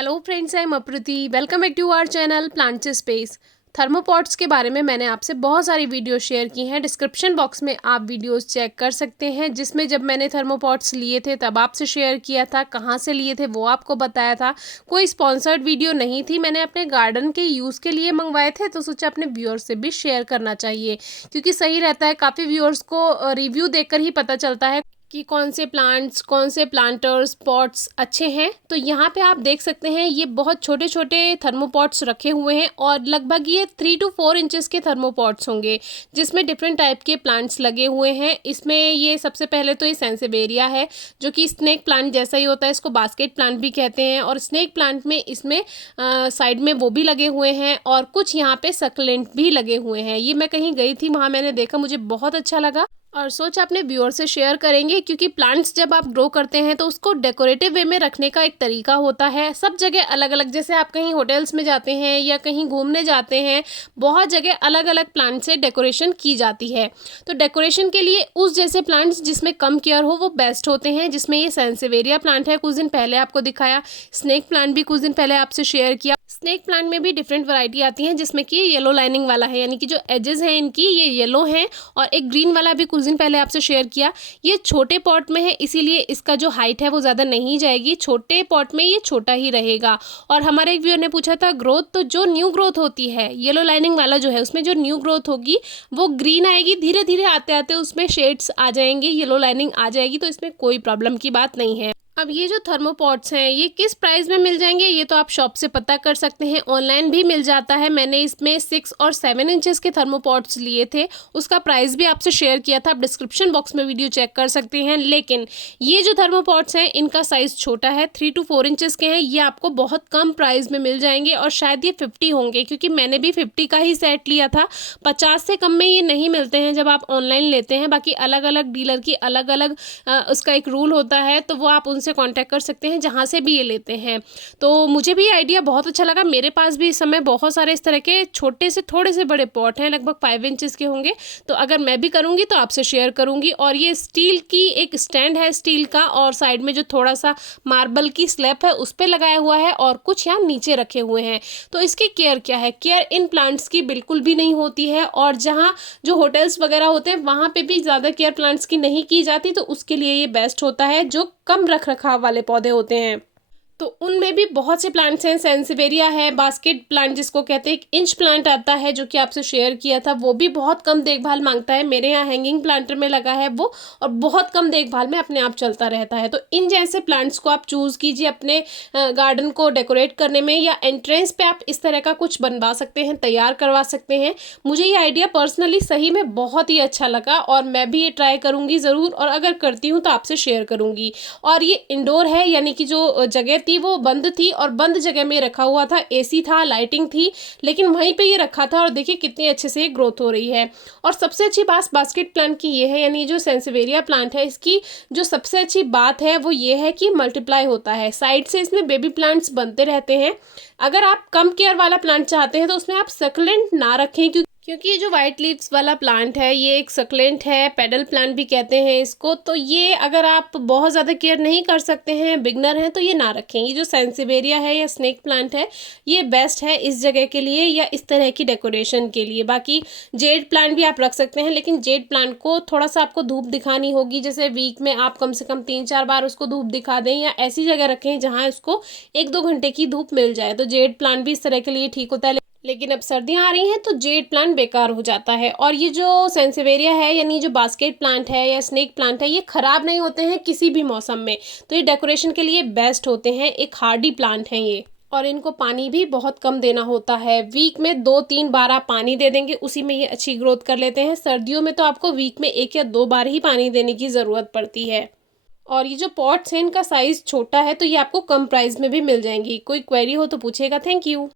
Hello friends, I am Aprati. Welcome back to our channel plants space. Thermopots के बारे में मैंने आपसे बहुत सारी वीडियो शेयर की हैं। डिस्क्रिप्शन बॉक्स में आप वीडियोस चेक कर सकते हैं, जिसमें जब मैंने थर्मोपॉट्स लिए थे तब आपसे शेयर किया था, कहाँ से लिए थे वो आपको बताया था। कोई स्पॉन्सर्ड वीडियो नहीं थी, मैंने अपने गार्डन के यूज़ के लिए मंगवाए थे, तो सोचा अपने व्यूअर्स से भी शेयर करना चाहिए क्योंकि सही रहता है। काफ़ी व्यूअर्स को रिव्यू देखकर ही पता चलता है कि कौन से प्लांट्स, कौन से प्लांटर्स, पॉट्स अच्छे हैं। तो यहाँ पे आप देख सकते हैं ये बहुत छोटे छोटे थर्मोपॉट्स रखे हुए हैं और लगभग ये 3 to 4 इंचेस के थर्मोपॉट्स होंगे, जिसमें डिफरेंट टाइप के प्लांट्स लगे हुए हैं। इसमें ये सबसे पहले तो ये सेंसेवेरिया है, जो कि स्नेक प्लांट जैसा ही होता है, इसको बास्केट प्लांट भी कहते हैं। और स्नेक प्लांट में इसमें साइड में वो भी लगे हुए हैं और कुछ यहाँ पे सक्लेंट भी लगे हुए हैं। ये मैं कहीं गई थी, वहाँ मैंने देखा, मुझे बहुत अच्छा लगा और सोचा अपने व्यूअर से शेयर करेंगे क्योंकि प्लांट्स जब आप ग्रो करते हैं तो उसको डेकोरेटिव वे में रखने का एक तरीका होता है। सब जगह अलग अलग, जैसे आप कहीं होटल्स में जाते हैं या कहीं घूमने जाते हैं, बहुत जगह अलग अलग प्लांट से डेकोरेशन की जाती है। तो डेकोरेशन के लिए उस जैसे प्लांट्स जिसमें कम केयर हो वो बेस्ट होते हैं, जिसमें ये सेंसेवेरिया प्लांट है, कुछ दिन पहले आपको दिखाया। स्नेक प्लांट भी कुछ दिन पहले आपसे शेयर किया। स्नेक प्लांट में भी डिफरेंट वैरायटी आती हैं, जिसमें कि येलो लाइनिंग वाला है, यानी कि जो एजेस हैं इनकी ये येलो हैं, और एक ग्रीन वाला भी कुछ दिन पहले आपसे शेयर किया। ये छोटे पॉट में है, इसीलिए इसका जो हाइट है वो ज़्यादा नहीं जाएगी, छोटे पॉट में ये छोटा ही रहेगा। और हमारे एक व्यूअर ने पूछा था ग्रोथ, तो जो न्यू ग्रोथ होती है येलो लाइनिंग वाला जो है, उसमें जो न्यू ग्रोथ होगी वो ग्रीन आएगी। धीरे धीरे आते आते उसमें शेड्स आ जाएंगे, येलो लाइनिंग आ जाएगी, तो इसमें कोई प्रॉब्लम की बात नहीं है। अब ये जो थर्मोपॉट्स हैं ये किस प्राइस में मिल जाएंगे, ये तो आप शॉप से पता कर सकते हैं, ऑनलाइन भी मिल जाता है। मैंने इसमें 6 और 7 इंचेस के थर्मोपॉट्स लिए थे, उसका प्राइस भी आपसे शेयर किया था, आप डिस्क्रिप्शन बॉक्स में वीडियो चेक कर सकते हैं। लेकिन ये जो थर्मोपॉट्स हैं इनका साइज़ छोटा है, 3 to 4 इंचेस के हैं। ये आपको बहुत कम प्राइस में मिल जाएंगे और शायद ये 50 होंगे, क्योंकि मैंने भी 50 का ही सेट लिया था। 50 से कम में ये नहीं मिलते हैं जब आप ऑनलाइन लेते हैं। बाकी अलग अलग डीलर की अलग अलग उसका एक रूल होता है, तो वो आप उनसे कांटेक्ट कर सकते हैं जहां से भी ये लेते हैं। तो मुझे भी आइडिया बहुत अच्छा लगा। मेरे पास भी इस समय बहुत सारे इस तरह के छोटे से थोड़े से बड़े पॉट हैं, लगभग 5 इंचेस के होंगे। तो अगर मैं भी करूंगी तो आपसे शेयर करूंगी। और ये स्टील की एक स्टैंड है स्टील का, और साइड में जो थोड़ा सा मार्बल की स्लैब है उस पर लगाया हुआ है, और कुछ यहाँ नीचे रखे हुए हैं। तो इसकी केयर क्या है? केयर इन प्लांट्स की बिल्कुल भी नहीं होती है, और जहाँ जो होटल्स वगैरह होते हैं वहाँ पे भी ज़्यादा केयर प्लांट्स की नहीं की जाती, तो उसके लिए ये बेस्ट होता है जो कम रख रखाव वाले पौधे होते हैं। तो उनमें भी बहुत से प्लांट्स हैं, सेंसेवेरिया है, बास्केट प्लांट जिसको कहते हैं, एक इंच प्लांट आता है जो कि आपसे शेयर किया था, वो भी बहुत कम देखभाल मांगता है। मेरे यहाँ हैंगिंग प्लांटर में लगा है वो, और बहुत कम देखभाल में अपने आप चलता रहता है। तो इन जैसे प्लांट्स को आप चूज़ कीजिए अपने गार्डन को डेकोरेट करने में, या एंट्रेंस पे आप इस तरह का कुछ बनवा सकते हैं, तैयार करवा सकते हैं। मुझे ये आइडिया पर्सनली सही में बहुत ही अच्छा लगा और मैं भी ये ट्राई करूँगी ज़रूर, और अगर करती हूँ तो आपसे शेयर करूँगी। और ये इंडोर है, यानी कि जो जगह वो बंद थी और बंद जगह में रखा हुआ था, एसी था, लाइटिंग थी, लेकिन वहीं पे ये रखा था, और देखिए कितनी अच्छे से ग्रोथ हो रही है। और सबसे अच्छी बात बास्केट प्लांट की ये है, यानी जो सेंसेवेरिया प्लांट है, इसकी जो सबसे अच्छी बात है वो ये है कि मल्टीप्लाई होता है, साइड से इसमें बेबी प्लांट्स बनते रहते हैं। अगर आप कम केयर वाला प्लांट चाहते हैं तो उसमें आप सक्लेंट ना रखें, क्योंकि ये जो वाइट लीव्स वाला प्लांट है ये एक सक्लेंट है, पेडल प्लांट भी कहते हैं इसको। तो ये अगर आप बहुत ज़्यादा केयर नहीं कर सकते हैं, बिगनर हैं, तो ये ना रखें। ये जो सेंसेवेरिया है या स्नेक प्लांट है ये बेस्ट है इस जगह के लिए या इस तरह की डेकोरेशन के लिए। बाकी जेड प्लांट भी आप रख सकते हैं, लेकिन जेड प्लांट को थोड़ा सा आपको धूप दिखानी होगी, जैसे वीक में आप कम से कम 3-4 बार उसको धूप दिखा दें, या ऐसी जगह रखें जहाँ उसको 1-2 घंटे की धूप मिल जाए। तो जेड प्लांट भी इस तरह के लिए ठीक होता है, लेकिन अब सर्दियां आ रही हैं तो जेड प्लांट बेकार हो जाता है। और ये जो सेंसेवेरिया है, यानी जो बास्केट प्लांट है या स्नेक प्लांट है, ये खराब नहीं होते हैं किसी भी मौसम में, तो ये डेकोरेशन के लिए बेस्ट होते हैं। एक हार्डी प्लांट हैं ये, और इनको पानी भी बहुत कम देना होता है। वीक में 2-3 बार आप पानी दे देंगे, उसी में ये अच्छी ग्रोथ कर लेते हैं। सर्दियों में तो आपको वीक में 1 या 2 बार ही पानी देने की ज़रूरत पड़ती है। और ये जो पॉट्स हैं इनका साइज़ छोटा है, तो ये आपको कम प्राइस में भी मिल जाएंगी। कोई क्वेरी हो तो पूछेगा। Thank you.